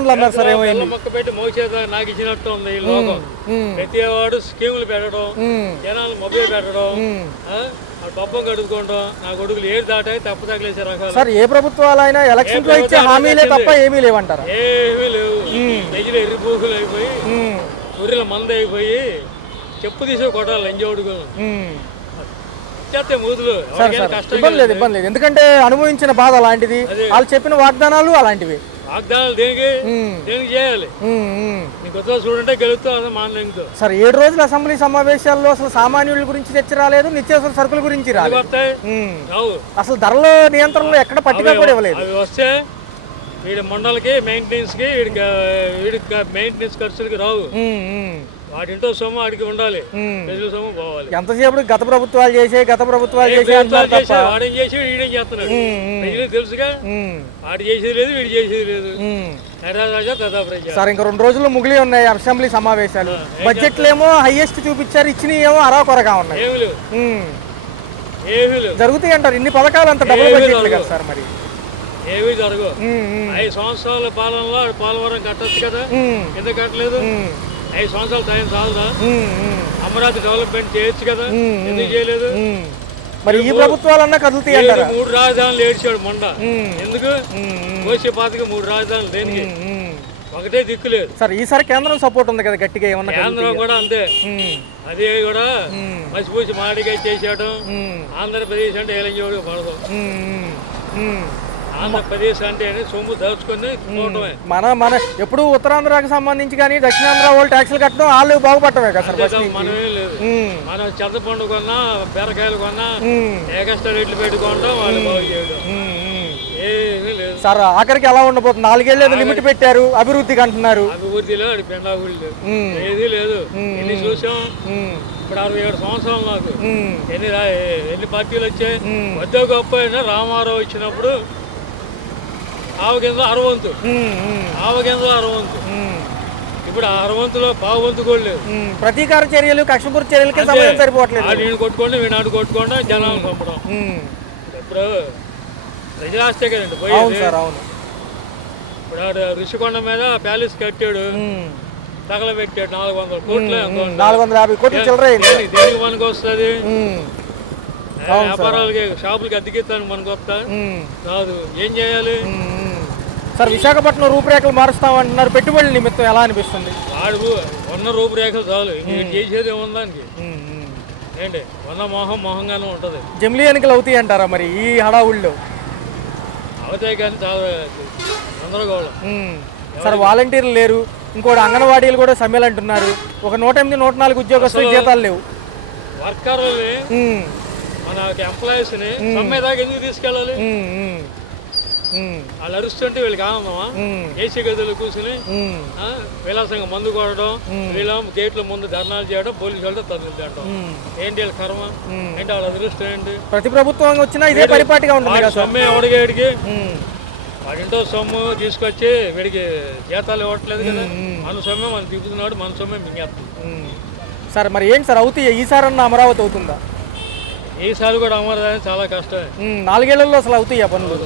అన్నారు సార్ ఏమైంది మొక్క పెట్టి మోసేత నాకు ఇచ్చినట్టు ఉంది ఈ లోకం. ప్రతి వాడు స్కీములు పెట్టడం, జనాలు మొబైల్ పెట్టడం, పబ్బం కడుక్కోవడం, నా కొడుకులు ఏడు దాటాయి తప్పు తగిలేసే రకాలు. సార్ ఏ ప్రభుత్వాలైనా ఎలక్షన్ లో ఇచ్చే హామీలే తప్ప ఏమీ లేవంటారా? ఏమీ లేవు. ప్రజలు ఎర్రిబూకులు అయిపోయి ఊరిలో మంది అయిపోయి చెప్పు తీసే కొట్టాలి లంజోడుకు చేస్తే మూతులు. ఇబ్బంది లేదు ఇబ్బంది లేదు, ఎందుకంటే అనుభవించిన బాధ అలాంటిది, వాళ్ళు చెప్పిన వాగ్దానాలు అలాంటివి. వాగ్దానాలు దేనికి దేనికి చేయాలి? నీకు చూడంటే గెలుస్తావు మానలేదు. సార్ 7 రోజుల అసెంబ్లీ సమావేశాల్లో అసలు సామాన్యుల గురించి చర్చ రాలేదు, నిత్యావసర సరుకుల గురించి రాలేదు, అసలు ధరల నియంత్రణలో ఎక్కడ పట్టిక కూడా ఇవ్వలేదు. అవి వస్తే వీడి మండలకి మెయింటెనెన్స్ కి వీడికి మెయింటెనెన్స్ ఖర్చులకి రావు. వాటింటో సొమ్ము వాడికి ఉండాలి, ప్రజల సొమ్ము పోవాలి. ఎంతసేపు గత ప్రభుత్వాలు చేసే వాడేం చేసి వీడేం చేస్తున్నాడు ప్రజలకు తెలుసుగా. వాడు చేసేది లేదు, వీడు చేసేది లేదు. సార్ ఇంకా 2 రోజుల్లో ముగిలి ఉన్నాయి అసెంబ్లీ సమావేశాలు. బడ్జెట్లు ఏమో హైయెస్ట్ చూపించారు, ఇచ్చినవి ఏమో అరాకొరగా ఉన్నాయి. ఏమీ లేవు జరుగుతాయి అంటారు ఇన్ని పథకాలు, అంత డబుల్ బడ్జెట్లు కదా సార్? మరి ఏమీ జరగవు. 5 సంవత్సరాల పాలనలో పోలవరం కట్టచ్చు కదా, ఎందుకు కట్టలేదు? 5 సంవత్సరాల టైం చాలదా? అమరావతి డెవలప్మెంట్ చేయొచ్చు కదా, ఎందుకు చేయలేదు? మరి ఈ ప్రభుత్వాలన్నా కదులుతాయి అంటారా? 3 రాజధానులు ఏడ్చాడు మొండ. ఎందుకు? కోసే పాతకి 3 రాజధానులు దేనికి? ఒకటే దిక్కు లేదు సార్. ఈసారి కేంద్రం సపోర్ట్ ఉంది కదా గట్టిగా, ఏమన్నా? కేంద్రం కూడా అంతే, అది కూడా మసిపూసి మాడిగా చేసేయడం. ఆంధ్రప్రదేశ్ అంటే ఏలంజోడు పడదు. ఆంధ్రప్రదేశ్ అంటే సొమ్ము దాచుకొని మన ఎప్పుడు ఉత్తరాంధ్రాకి సంబంధించి కానీ దక్షిణాంధ్ర వాళ్ళు ట్యాక్సులు కట్టడం, వాళ్ళు బాగుపడటమే కదా సార్. మనమేం లేదు, మనం చింతపండు కొన్నా, బీరకాయలు కొన్నా ఎగస్ట్రా రేట్లు పెట్టుకోవడం, వాళ్ళు బాగు చేయడం ఏమీ లేదు సార్. ఆఖరికి ఎలా ఉండబోతుంది? 4 ఏళ్ళు లిమిట్ పెట్టారు, అభివృద్ధికి అంటున్నారు. అభివృద్ధిలో అది పెండాగుళ్ళు ఏది లేదు. ఎన్ని చూసాం ఇప్పుడు? 67 సంవత్సరాలు నాకు. ఎన్ని పార్టీలు వచ్చాయి? వద్ద గొప్ప రామారావు ఇచ్చినప్పుడు ఆవగింజ 60 ఆవగింజ 60. ఇప్పుడు 60లో పావువంతు కూడా లేదు. ప్రతీకార చర్యలు, కక్షపూర చర్యలకి సరిపోవట్లేదు. వీడిని కొట్టుకోండి, వీనాడు కొట్టుకోండి, జనాలు పంపడం. ఇప్పుడు ప్రజలాస్తే కదండి పోయేది. ఇప్పుడు ఆడు ఋషికొండ మీద ప్యాలెస్ కట్టాడు, తగలబెట్టాడు 400 కోట్లు, 450 కోట్లు చిల్లర. దేనికి మనకు వస్తుంది? వ్యాపారాలకి, షాపులకి అద్దెకిస్తాను మనకు వస్తా కాదు. ఏం చేయాలి సార్? విశాఖపట్నం రూపురేఖలు మారుస్తామంటున్నారు, పెట్టుబడుల నిమిత్తం ఎలా అనిపిస్తుంది? వాడు ఉన్న రూపురేఖలు చాలు, ఇంక చేసేది ఏముందానికి ఏంటి? ఉన్న మొహంగానే ఉంటది. జమిలీ ఎన్నికలు అవుతాయి అంటారా మరి ఈ హడావుల్లో? అవుతాయి కానీ చాలా గందరగోళం సార్. వాలంటీర్లు లేరు, ఇంకోటి అంగన్వాడీలు కూడా సమ్మెలు అంటున్నారు. ఒక 108, 104 ఉద్యోగస్తులు జీతాలు లేవు. వర్కర్లని, మన ఎంప్లాయీస్ ని సమ్మె దాకా ఎందుకు తీసుకెళ్ళాలి? వాళ్ళు అరుస్తుంటే వీళ్ళకి ఆనందమా? ఏసీ గదులు కూర్చుని విలాసంగా మందు కొనడం, వీళ్ళ గేట్ల ముందు ధర్నాలు చేయడం, పోలీసు వాళ్ళతో తల్లి చేయడం. ఏంటి వాళ్ళ కర్మ? ఏంటి వాళ్ళ అదృష్టం? ఏంటి? ప్రతి ప్రభుత్వం వచ్చినా ఇదే పరిపాటిగా ఉంటుంది. సమ్మె ఎవడికి వాడింటో సొమ్ము తీసుకొచ్చి వీడికి జీతాలు ఇవ్వట్లేదు కదా. మన సొమ్మే మనం తిప్పుతున్నాడు, మన సొమ్మే మింగేస్తాం. సార్ మరి ఏంటి సార్, అవుతాయి ఈసారన్నా అమరావతి అవుతుందా? ఈసారి కూడా అమరావతి చాలా కష్టమే. 4 ఏళ్లలో అసలు అవుతాయి పనులు.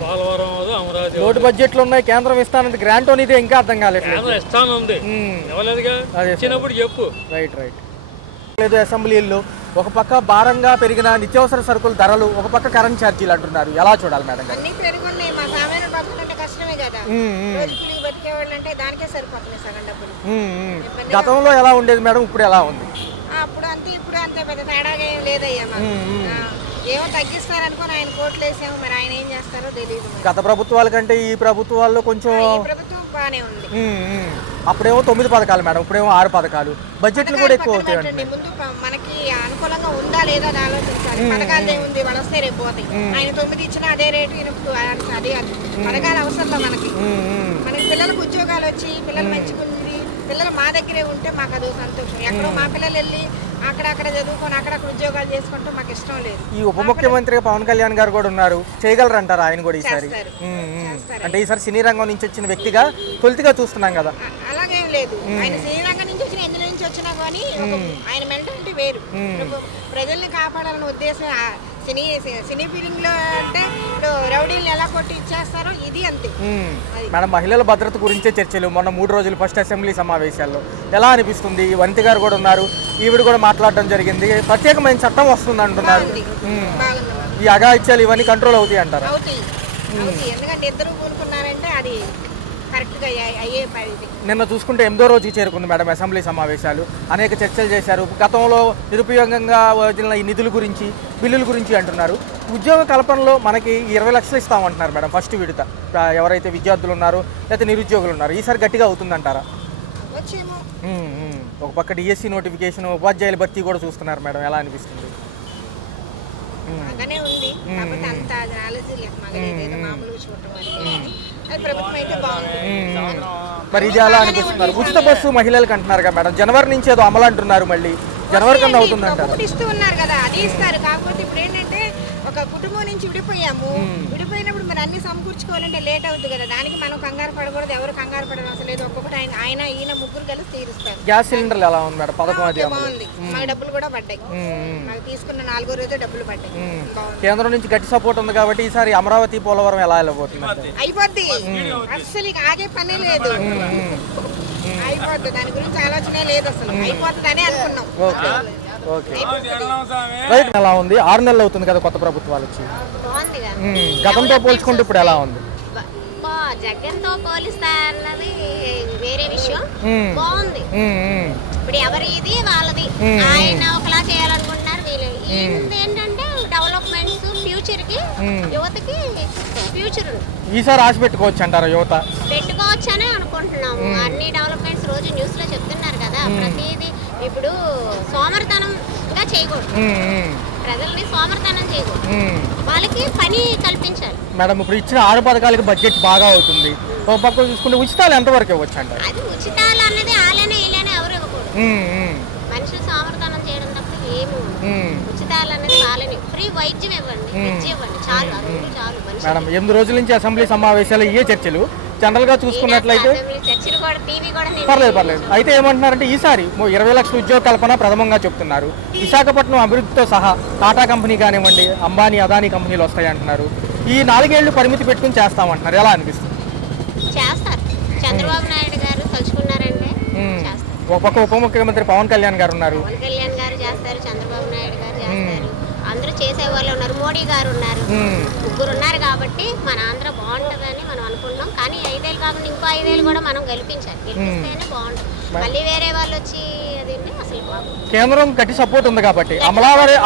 పోలవరం అమరావతి లోటు బడ్జెట్లు ఉన్నాయి, కేంద్రం ఇస్తానంటే గ్రాంట్ అనేది ఇంకా అర్థం కాలేదు. కేంద్రం ఇస్తానుంది, ఇవ్వలేదుగా. ఇచ్చినప్పుడు చెప్పు. రైట్ లేదు. అసెంబ్లీలో ఒక పక్క భారంగా పెరిగిన నిత్యావసర సరుకుల ధరలు, ఒక పక్క కరెంట్ ఛార్జీలు అంటున్నారు. ఎలా చూడాలి మేడం? గతంలో ఎలా ఉండేది మేడం, ఇప్పుడు ఎలా ఉంది? అప్పుడు అంతే ఇప్పుడు అంతే, పెద్ద తేడాగా ఏం లేదయ్యా. ఏమో తగ్గిస్తారనుకుని ఆయన కోట్లు వేసాము, మరి ఆయన ఏం చేస్తారో తెలియదు. గత ప్రభుత్వాల కంటే ఈ ప్రభుత్వాల్లో కొంచెం ప్రభుత్వం బాగానే ఉంది. అప్పుడేమో 9 పథకాలు మేడం, ఇప్పుడేమో 6 పథకాలు. బడ్జెట్లు కూడా ఎక్కువ అవుతాయి. ముందు మనకి అనుకూలంగా ఉందా లేదా అని ఆలోచించాలి. పథకాలు ఏముంది, వాళ్ళు వస్తే రేపు పోతాయి. ఆయన 9 ఇచ్చినా అదే రేటు, అదే పథకాలు అవసరం మనకి. మనకి పిల్లలకు ఉద్యోగాలు వచ్చి పిల్లలు మంచిగుంది, పిల్లలు మా దగ్గరే ఉంటే మాకు అది సంతోషం. ఎక్కడో మా పిల్లలు వెళ్ళి అక్కడ చదువుకొని అక్కడక్కడ ఉద్యోగాలు చేసుకుంటే మాకు ఇష్టం లేదు. ఈ ఉప ముఖ్యమంత్రి పవన్ కళ్యాణ్ గారు కూడా ఉన్నారు, చేయగలరు అంటారు ఆయన కూడా ఈసారి? అంటే ఈసారి సినీ రంగం నుంచి వచ్చిన వ్యక్తిగా తొలితిగా చూస్తున్నాం కదా. అలాగేం లేదు, ఆయన సినీ రంగం నుంచి వచ్చిన ఎందులో నుంచి వచ్చినా కానీ ఆయన మెంటాలిటీ వేరు. ప్రజల్ని కాపాడాలనే ఉద్దేశం సినీ ఫీలింగ్ లో అంటే ఇప్పుడు రౌడీలు ఎలా కొట్టి ఇచ్చేస్తారో ఇది అంతే. మేడం, మహిళల భద్రత గురించే చర్చలు మొన్న 3 రోజులు ఫస్ట్ అసెంబ్లీ సమావేశాల్లో ఎలా అనిపిస్తుంది? వనిత గారు కూడా ఉన్నారు, ఈవిడ కూడా మాట్లాడడం జరిగింది. ప్రత్యేకమైన చట్టం వస్తుంది అంటున్నారు. ఈ అఘాయిత్యాలు ఇవన్నీ కంట్రోల్ అవుతాయి అంటారు. అవుతాయి, ఎందుకంటే ఇద్దరు కూనుకున్నారంటే అది కరెక్ట్గా అయ్యే పని. నిన్న చూసుకుంటే 8వ రోజుకి చేరుకుంది మేడం అసెంబ్లీ సమావేశాలు. అనేక చర్చలు చేశారు. గతంలో నిరుపయోగంగా వదిలిన ఈ నిధుల గురించి, బిల్లుల గురించి అంటున్నారు. ఉద్యోగ కల్పనలో మనకి 20 లక్షలు ఇస్తామంటున్నారు మేడం ఫస్ట్ విడత. ఎవరైతే విద్యార్థులు ఉన్నారో లేకపోతే నిరుద్యోగులు ఉన్నారో ఈసారి గట్టిగా అవుతుందంటారా? వచ్చేమో. ఒక పక్క డిఎస్సి నోటిఫికేషన్, ఉపాధ్యాయుల భర్తీ కూడా చూస్తున్నారు మేడం, ఎలా అనిపిస్తుంది? బాగానే ఉంది, కాకపోతే అంత నాలెడ్జ్ లేదు మగలేదు, మామూలుగా చూడటం వరకు. అది ప్రభుత్వం అయితే బాగుంది. మరి ఇది ఎలా అనిపిస్తున్నారు? ఉచిత బస్సు మహిళలకు అంటున్నారు కదా మేడం, జనవరి నుంచి ఏదో అమలు అంటున్నారు. మళ్ళీ జనవరి కన్నా అవుతుందంటారు. ఇస్తూ ఉన్నారు కదా, అది ఇస్తారు. కాకపోతే ఇప్పుడు ఏంటంటే ఒక కుటుంబం నుంచి విడిపోయాము, విడిపోయినప్పుడు మరి అన్ని సమకూర్చుకోవాలంటే లేట్ అవుతుంది కదా. దానికి మనం కంగారు పడకూడదు, ఎవరు కంగారు పడడం అసలు లేదు. ఒక్కొక్కటి ఆయన ఈయన ముగ్గురు కలిసి తీరుస్తారు. గ్యాస్ సిలిండర్లు ఎలా ఉంది మేడం? పథకం అది బాగుంది, మాకు డబ్బులు కూడా పడ్డాయి. మాకు తీసుకున్న 4వ రోజు డబ్బులు పడ్డాయి. కేంద్రం నుంచి గట్టి సపోర్ట్ ఉంది కాబట్టి ఈసారి అమరావతి, పోలవరం ఎలా వెళ్ళబోతుంది? అయిపోద్ది, అస్సలు ఆగే పనే లేదు. అయిపోద్ది, దాని గురించి ఆలోచనే లేదు అసలు. అయిపోతుంది అని అనుకున్నాం. Okay, right. ఎలా ఉంది? 6 నెలలు అవుతుంది కదా కొత్త ప్రభుత్వాలు వచ్చి. గతంతో పోల్చుకుంటే ఇప్పుడు ఎలా ఉంది? జగన్తో పోలిస్తా అన్నది వేరే విషయం. బాగుంది. ఇప్పుడు ఎవరి ఇది వాళ్ళది. ఆయన ఒకలా చేయాలనుకుంటున్నారు, వీళ్ళు ఏంటంటే డెవలప్మెంట్స్, ఫ్యూచర్ కి, యువతకి ఫ్యూచర్ ఉంది. ఈసారి ఆశ పెట్టుకోవచ్చు అంటారా యువత? పెట్టుకోవచ్చు అని అనుకుంటున్నాము. అన్ని డెవలప్మెంట్స్ రోజు న్యూస్ లో చెప్తున్నారు కదా. ప్రతిదీ ఇప్పుడు సోమరితనంగా చేయకూడదు, ప్రజల్ని సోమరితనం చేయకూడదు, వాళ్ళకి పని కల్పించాలి. మేడం, ఇప్పుడు ఇచ్చిన 6 పథకాలకి బడ్జెట్ బాగా అవుతుంది. ఒక పక్క చూసుకుంటే ఉచితాలు ఎంతవరకు ఇవ్వచ్చు అంటారు? అది ఉచితాలు అన్నది ఆలనే ఇలానే ఎవరు ఇవ్వకూడదు. మనుషులు సోమరితనం చేయడం తప్ప ఏమి ఉచితాలు అనేది వాళ్ళని. ఫ్రీ వైద్యం ఇవ్వండి, విద్య ఇవ్వండి, చాలు. చాలు. మేడం, 8 రోజుల నుంచి అసెంబ్లీ సమావేశాలు ఇవే చర్చలు. జనరల్ గా చూసుకున్నట్లయితే పర్లేదు. అయితే ఏమంటున్నారంటే ఈసారి 20 లక్షల ఉద్యోగ కల్పన ప్రథమంగా చెప్తున్నారు. విశాఖపట్నం అభివృద్ధితో సహా టాటా కంపెనీ కానివ్వండి, అంబానీ, అదానీ కంపెనీలు వస్తాయి అంటున్నారు. ఈ 4 ఏళ్లు పరిమితి పెట్టుకుని చేస్తామంటున్నారు. ఎలా అనిపిస్తుంది? చేస్తారు. చంద్రబాబు నాయుడు గారు తలుచుకున్నారంటే ఒక పక్క ఉప ముఖ్యమంత్రి పవన్ కళ్యాణ్ గారు ఉన్నారు. పవన్ కళ్యాణ్ గారు చేస్తారు, చంద్రబాబు నాయుడు గారు చేస్తారు, అందరూ చేసే వాళ్ళు ఉన్నారు, మోడీ గారు ఉన్నారు. ముగ్గురు ఉన్నారు కాబట్టి మన ఆంధ్ర బాగుంటుందని మనం అనుకుంటున్నాం. కానీ 5 ఏళ్ళు కాకుండా ఇంకో 5 ఏళ్ళు కూడా మనం గెలిపించాలి. గెలిపిస్తేనే బాగుంటుంది. మళ్ళీ వేరే వాళ్ళు వచ్చి అది అసలు బాగుంటుంది. కేంద్రం గట్టి సపోర్ట్ ఉంది కాబట్టి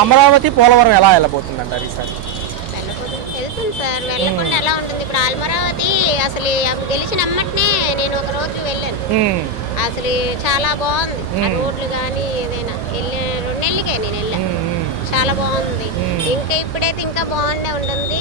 అమరావతి, పోలవరం ఎలా వెళ్ళబోతుంది అంటారు ఈసారి? వెళ్తుంది సార్, వెళ్ళకుండా ఎలా ఉంటుంది? ఇప్పుడు అమరావతి అసలు గెలిచిన అమ్మటనే నేను ఒక రోజు వెళ్ళాను. అసలు చాలా బాగుంది. ఆ రోడ్లు కానీ ఏదైనా 2 నెలలకే నేను వెళ్ళాను. చాలా బాగుంది. ఇంకా ఇప్పుడైతే ఇంకా బాగుండే ఉంటుంది.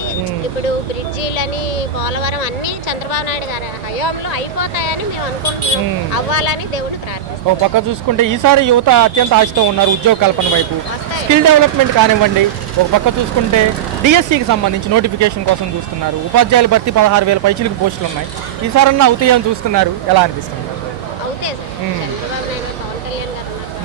ఇప్పుడు బ్రిడ్జిలని, పోలవరం అన్ని చంద్రబాబు నాయుడు గారి హయాంలో అయిపోతాయని మేము అనుకుంటున్నాం. అవ్వాలని దేవుడిని ప్రార్థిస్తాం. ఒక పక్క చూసుకుంటే ఈసారి యువత అత్యంత ఆశతో ఉన్నారు ఉద్యోగ కల్పన వైపు. స్కిల్ డెవలప్మెంట్ కానివ్వండి, ఒక పక్క చూసుకుంటే డిఎస్సికి సంబంధించి నోటిఫికేషన్ కోసం చూస్తున్నారు. ఉపాధ్యాయుల భర్తీ 16,000 పైచిలకు పోస్టులు ఉన్నాయి. ఈసారన్నా అవుతాయని చూస్తున్నారు. ఎలా అనిపిస్తుంది?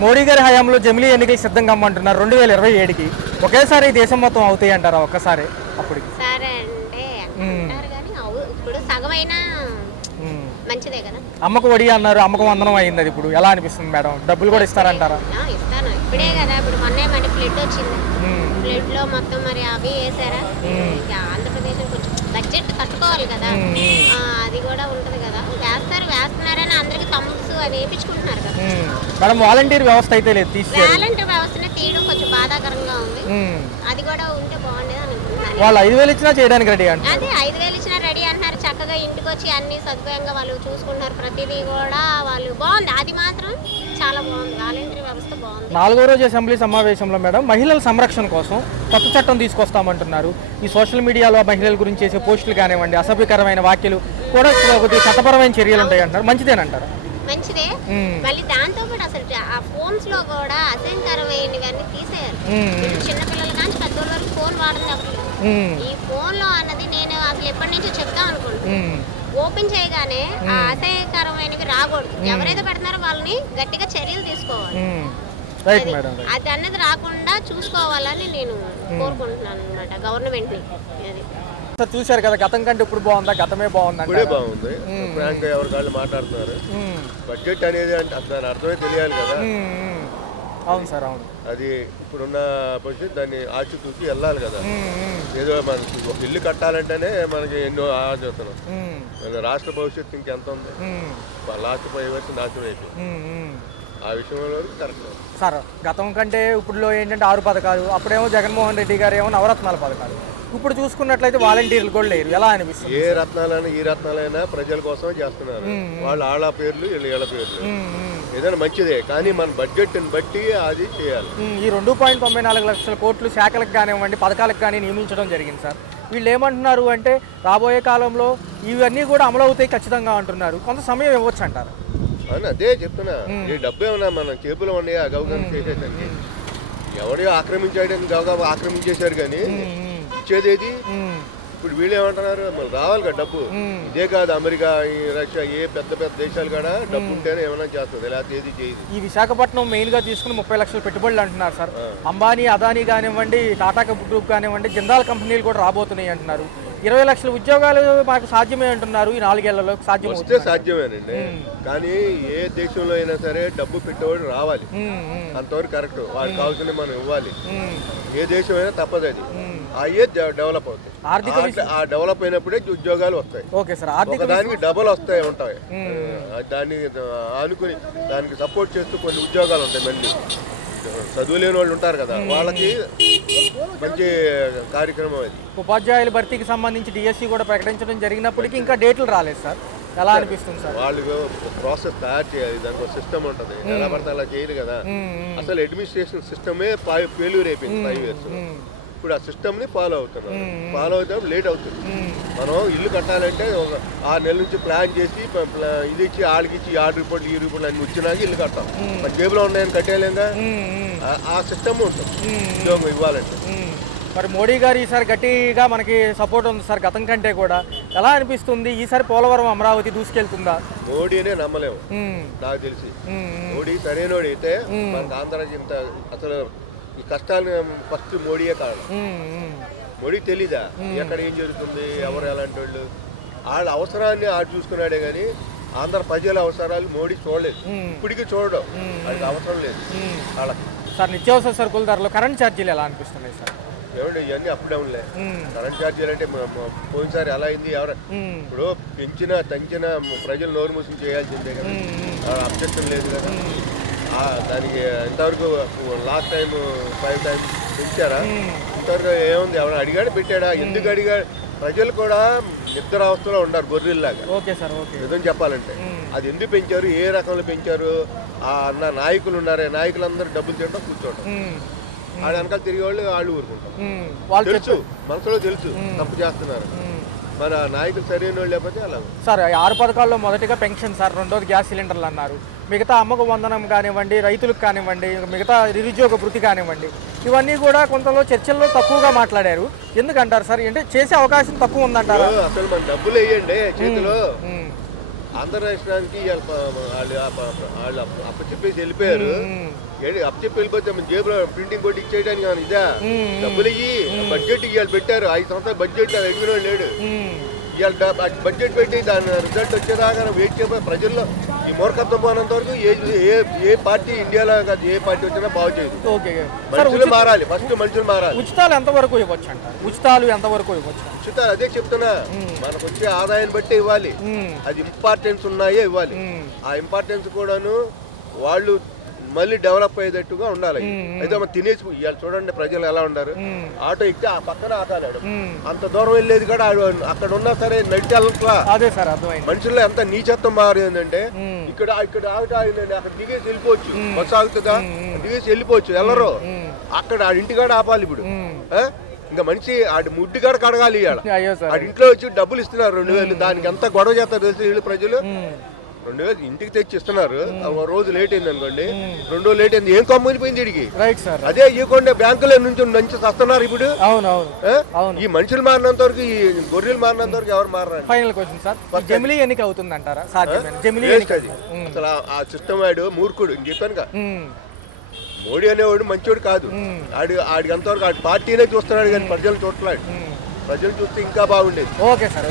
మోడీ గారి హయాంలో జమిలీ ఎన్నికలు సిద్ధంగా అమ్మంటున్నారు 2027కి. ఒకేసారి దేశం మొత్తం అవుతాయి అంటారా ఒక్కసారి? అప్పుడు సరే అంటే అంటారు కానీ ఇప్పుడు సగమైనా మంచిదే కదా. అమ్మకు వడి అన్నారు, అమ్మకు వందనం అయింది. అది ఇప్పుడు ఎలా అనిపిస్తుంది మేడం? డబ్బులు కూడా ఇస్తారంటారా? ఇస్తాను. ఇప్పుడే కదా, ఇప్పుడు మొన్నే మరి ఫ్లడ్ వచ్చింది. ఫ్లడ్ లో మొత్తం మరి అవి వేసారా? ఆంధ్రప్రదేశ్ కొంచెం బడ్జెట్ తట్టుకోవాలి కదా, అది కూడా ఉంటది కదా. వేస్తున్నారని అందరికి థమ్స్ అవి వేయించుకుంటున్నారు కదా. మేడం, వాలంటీర్ వ్యవస్థ అయితే లేదు, వాలంటీర్ వ్యవస్థను తీయడం కొంచెం బాధాకరంగా ఉంది. అది కూడా ఉంటే బాగుండేది అనుకుంటున్నాను. వాళ్ళు 5,000 ఇచ్చినా చేయడానికి రెడీ అంటారు. అదే 5,000 ఇచ్చినా రెడీ అంటున్నారు. చక్కగా ఇంటికి వచ్చి అన్ని సదుపాయంగా వాళ్ళు చూసుకుంటున్నారు. ప్రతిదీ కూడా వాళ్ళు బాగుంది. అది మాత్రం చాలా బాగుంది. వాలంటీర్ వ్యవస్థ బాగుంది. 4వ రోజు అసెంబ్లీ సమావేశంలో మేడం మహిళల సంరక్షణ కోసం కొత్త చట్టం తీసుకొస్తామంటున్నారు. ఈ సోషల్ మీడియాలో మహిళల గురించి చేసే పోస్టులు కానివ్వండి, అసభ్యకరమైన వ్యాఖ్యలు కూడా కొద్దిగా చట్టపరమైన చర్యలు ఉంటాయి అంటారు. మంచిదేనంటారు? మంచిదే. మళ్ళీ దాంతో కూడా అసలు ఆ ఫోన్స్ లో కూడా అసహ్యకరమైనవన్నీ తీసేయాలి. చిన్నపిల్లలు కానీ పెద్దోళ్ళ వరకు ఫోన్ వాడడం తప్పలేదు. ఈ ఫోన్ లో అన్నది నేను అసలు ఎప్పటి నుంచో చెప్తాం అనుకుంటున్నాను. ఓపెన్ చేయగానే ఆ అసహ్యకరమైనవి రాకూడదు. ఎవరైతే పెడుతున్నారో వాళ్ళని గట్టిగా చర్యలు తీసుకోవాలి. Right madam. అది అన్నది రాకుండా చూసుకోవాలని నేను కోరుకుంటున్నాను అనమాట గవర్నమెంట్ని. అది సార్ చూశారు కదా, గతం కంటే ఇప్పుడు బాగుందా? గతమే బాగుందా? ఇప్పుడే బాగుంది. ఫ్రాంక్ ఎవరి కాళ్ళు మాట్లాడుతున్నారు. బడ్జెట్ అనేది అంటే దాని అర్థమే తెలియాలి కదా. అవును సార్, అవును. అది ఇప్పుడున్న పరిస్థితి దాన్ని ఆచితూచి వెళ్ళాలి కదా. ఏదో మనకి ఒక ఇల్లు కట్టాలంటేనే మనకి ఎన్నో ఆలోచనలు. రాష్ట్ర భవిష్యత్తు ఇంకెంత ఉంది? లాస్ట్ 5 years నాశనం అయిపోయింది. ఆ విషయంలో కరెక్ట్ సార్. గతం కంటే ఇప్పుడులో ఏంటంటే 6 పథకాలు, అప్పుడేమో జగన్మోహన్ రెడ్డి గారు ఏమో నవరత్నాల పథకాలు. ఇప్పుడు చూసుకున్నట్లయితే వాలంటీర్లు కూడా లేరు. ఎలా అనిపిస్తుంది? ఏ రత్నాలైనా ఈ రత్నాలైనా ప్రజల కోసమే చేస్తున్నారు. వాళ్ళు ఆళ్ళ పేర్లు వీళ్ళ పేర్లు ఏదైనా మంచిదే, కానీ మన బడ్జెట్ని బట్టి అది చేయాలి. ఈ 2.94 లక్షల కోట్లు శాఖలకు కానివ్వండి, పథకాలకు కానీ నియమించడం జరిగింది సార్. వీళ్ళు ఏమంటున్నారు అంటే రాబోయే కాలంలో ఇవన్నీ కూడా అమలు అవుతాయి ఖచ్చితంగా అంటున్నారు. కొంత సమయం ఇవ్వచ్చు అంటారు. అవును, అదే చెప్తున్నా. ఈ డబ్బు ఏమన్నా మన చేతుల్లో ఉన్నాయి గౌరవం చేసేదానికి. ఎవడో ఆక్రమించడానికి గౌరవం ఆక్రమించేశారు, కానీ ఇచ్చేదేది ఇప్పుడు వీళ్ళు ఏమంటున్నారు? మళ్ళీ రావాలి కదా డబ్బు. ఇదే కాదు, అమెరికా, ఈ రష్యా, ఏ పెద్ద పెద్ద దేశాలు కూడా డబ్బు ఉంటేనే ఏమైనా చేస్తుంది, లేకపోతే ఏది చేయదు. ఈ విశాఖపట్నం మెయిన్ గా తీసుకుని 30 లక్షల పెట్టుబడులు అంటున్నారు సార్. అంబానీ, అదానీ కానివ్వండి, టాటా గ్రూప్ కానివ్వండి, జిందాల్ కంపెనీలు కూడా రాబోతున్నాయి అంటున్నారు. 20 లక్షల ఉద్యోగాలు మాకు సాధ్యమే అంటున్నారు ఈ 4 ఏళ్లలో. సాధ్యం వస్తే సాధ్యమేనండి, కానీ ఏ దేశంలో అయినా సరే డబ్బు పెట్టేవాడు రావాలి. అంతవరకు కరెక్ట్. వాడికి కావాల్సిన మనం ఇవ్వాలి. ఏ దేశం అయినా తప్పదు. అది అయ్యే డెవలప్ అవుతాయి. ఆ డెవలప్ అయినప్పుడే ఉద్యోగాలు వస్తాయి. Okay sir. దానికి డబల్ ఉంటాయి. దాన్ని ఆనుకుని దానికి సపోర్ట్ చేస్తూ కొన్ని ఉద్యోగాలు ఉంటాయి. మళ్ళీ చదువు లేని వాళ్ళు ఉంటారు కదా, వాళ్ళకి మంచి కార్యక్రమం అది. ఉపాధ్యాయుల భర్తీకి సంబంధించి డిఎస్సి కూడా ప్రకటించడం జరిగినప్పటికీ ఇంకా డేట్లు రాలేదు సార్. ఎలా అనిపిస్తుంది సార్? వాళ్ళు ప్రాసెస్ తయారు చేయాలి, దానికి ఒక సిస్టమ్ ఉంటుంది. ఎలా పడితే అలా చేయదు కదా. అసలు అడ్మినిస్ట్రేషన్ సిస్టమే ఫెయిల్యూర్ అయిపోయింది 5 years. ఇప్పుడు ఆ సిస్టమ్ ని ఫాలో అవుతున్నారు. ఫాలో అవుతే లేట్ అవుతుంది. మనం ఇల్లు కట్టాలంటే ఒక 6 నెలల నుంచి ప్లాన్ చేసి ఇది ఇచ్చి వాళ్ళకి ఇచ్చి ఆ రిపోర్ట్లు ఈ రిపోర్ట్లు అన్ని వచ్చినాక ఇల్లు కట్టాం. మన జేబులో ఉన్నాయని కట్టేయలేంగా. ఆ సిస్టమ్ ఉంటుంది ఉద్యోగం ఇవ్వాలంటే. మరి మోడీ గారు ఈసారి గట్టిగా మనకి సపోర్ట్ ఉంది సార్ గతం కంటే కూడా. ఎలా అనిపిస్తుంది ఈసారి పోలవరం అమరావతి దూసుకెళ్తుందా? మోడీనే నమ్మలేము నాకు తెలిసి. మోడీ సరైనోడు అయితే మనకు ఆంధ్రాకి ఇంత అసలు ఈ కష్టాలు ఫస్ట్ మోడీయే కారణం. మోడీ తెలీదా ఎక్కడ ఏం జరుగుతుంది, ఎవరు ఎలాంటి వాళ్ళు. వాళ్ళ అవసరాన్ని ఆడు చూసుకున్నాడే కానీ ఆంధ్ర ప్రజల అవసరాలు మోడీ చూడలేదు. ఇప్పటికీ చూడడం వాళ్ళకి అవసరం లేదు వాళ్ళకి. సార్ నిత్యావసర సరుకుల ధరలు, కరెంట్ ఛార్జీలు ఎలా అనిపిస్తున్నాయి సార్? ఏమండి ఇవన్నీ అప్ డౌన్లే. కరెంట్ ఛార్జీలు అంటే పోయినసారి ఎలా అయింది? ఇప్పుడు తగ్గిన ప్రజలు నోరు మూసి చేయాల్సిందే కదా. అబ్జెక్షన్ లేదు కదా దానికి. ఇంతవరకు లాస్ట్ టైం 5 times పెంచారా? ఇంతవరకు ఏముంది? ఎవరైనా అడిగాడు పెట్టాడా? ఎందుకు అడిగాడు? ప్రజలు కూడా నిద్ర అవస్థలో ఉన్నారు గొర్రెల్లాగా. Okay sir, okay. నిజం చెప్పాలంటే అది ఎందుకు పెంచారు, ఏ రకంలో పెంచారు? అన్న నాయకులు ఉన్నారే, నాయకులందరూ డబ్బులు తినడం కూర్చోవడం. వాళ్ళ వెనకాల తిరిగే వాళ్ళు ఊరుకుంటారు. తెలుసు, మనసులో తెలుసు తప్పు చేస్తున్నారు. మన నాయకులు సరైన వాళ్ళు లేకపోతే అలా. సార్ 6 పథకాల్లో మొదటిగా పెన్షన్ సార్, రెండోది గ్యాస్ సిలిండర్లు అన్నారు. మిగతా అమ్మకు వందనం కానివ్వండి, రైతులకు కానివ్వండి, మిగతా నిరుద్యోగ వృత్తి కానివ్వండి, ఇవన్నీ కూడా కొంతలో చర్చల్లో తక్కువగా మాట్లాడారు. ఎందుకంటారు సార్? అంటే చేసే అవకాశం తక్కువ ఉందంటారు. అసలు మన డబ్బులు వేయండి చేతిలో. ఆంధ్ర రాష్ట్రానికి వాళ్ళు అప్పచెప్పేసి వెళ్ళిపోయారు. అప్పచెప్పి వెళ్ళిపోతే మన జేబులో ప్రింటింగ్ కొట్టి ఇచ్చేయడానికి కానీ ఇదా? డబ్బులు ఇయ్యి, బడ్జెట్ ఇవాళ పెట్టారు. 5 సంవత్సరాలు బడ్జెట్ ఎగిన లేడు. ఇవాళ బడ్జెట్ పెట్టి దాని రిజల్ట్ వచ్చేదాకా వెయిట్ చేయబోయే ప్రజల్లో ఈ మూర్ఖత్వం పోనంత వరకు ఏ పార్టీ ఇండియాలో కాదు ఏ పార్టీ వచ్చినా బాగు చేయదు. మనుషులు మారాలి, ఫస్ట్ మనుషులు మారాలి. ఉచితాలు ఎంతవరకు ఇవ్వచ్చు అంటారు? ఉచితాలు ఎంతవరకు ఇవ్వచ్చు? ఉచితాలు అదే చెప్తున్నా, మనకు వచ్చే ఆదాయాన్ని బట్టి ఇవ్వాలి. అది ఇంపార్టెన్స్ ఉన్నాయే ఇవ్వాలి. ఆ ఇంపార్టెన్స్ కూడాను వాళ్ళు మళ్ళీ డెవలప్ అయ్యేటట్టుగా ఉండాలి. అయితే మనం తినేసి ఇవాళ చూడండి ప్రజలు ఎలా ఉన్నారు. ఆటో ఎక్కితే ఆ పక్కన ఆటాడు, అంత దూరం వెళ్ళేది కూడా అక్కడ ఉన్నా సరే నడిచాలట్లా. అదే సార్ అర్థమైంది. మనుషుల్లో ఎంత నీచత్వం మారిందంటే ఇక్కడ ఆటో ఆగిందండి, అక్కడ దిగేసి వెళ్ళిపోవచ్చు. బస్సు ఆగుతుందా? దిగేసి వెళ్ళిపోవచ్చు. వెళ్ళరు. అక్కడ ఆ ఇంటికాడ ఆపాలి. ఇప్పుడు ఇంకా మనిషి ఆడి ముడ్డిగాడ కడగాలి. ఇవాళ ఆడి ఇంట్లో వచ్చి డబ్బులు ఇస్తున్నారు 2000. దానికి ఎంత గొడవ చేస్తారు తెలుసు వీళ్ళు ప్రజలు. 2000 ఇంటికి తెచ్చి ఇస్తున్నారు. రోజు లేట్ అయింది అనుకోండి, 2 రోజులు లేట్ అయింది. ఏం కమ్మునిపోయింది వీడికి? అదే ఇవ్వకుండా బ్యాంకులో నుంచి మంచి వస్తున్నారు ఇప్పుడు. ఈ మనుషులు మారినంత వరకు, ఈ గొర్రెలు మారినంత వరకు ఎవరు మారారు? ఫైనల్ క్వశ్చన్ సార్, జమిలీ ఎన్నిక అవుతుందంటారా? అసలు ఆ సిస్టమ్ వాడు మూర్ఖుడు. చెప్పాను మోడీ అనేవాడు మంచోడు కాదు. ఆడికి అంతవరకు ఆడి పార్టీనే చూస్తున్నాడు కానీ ప్రజలు చూడలేడు. ప్రజలు చూస్తే ఇంకా బాగుండేది. Okay sir.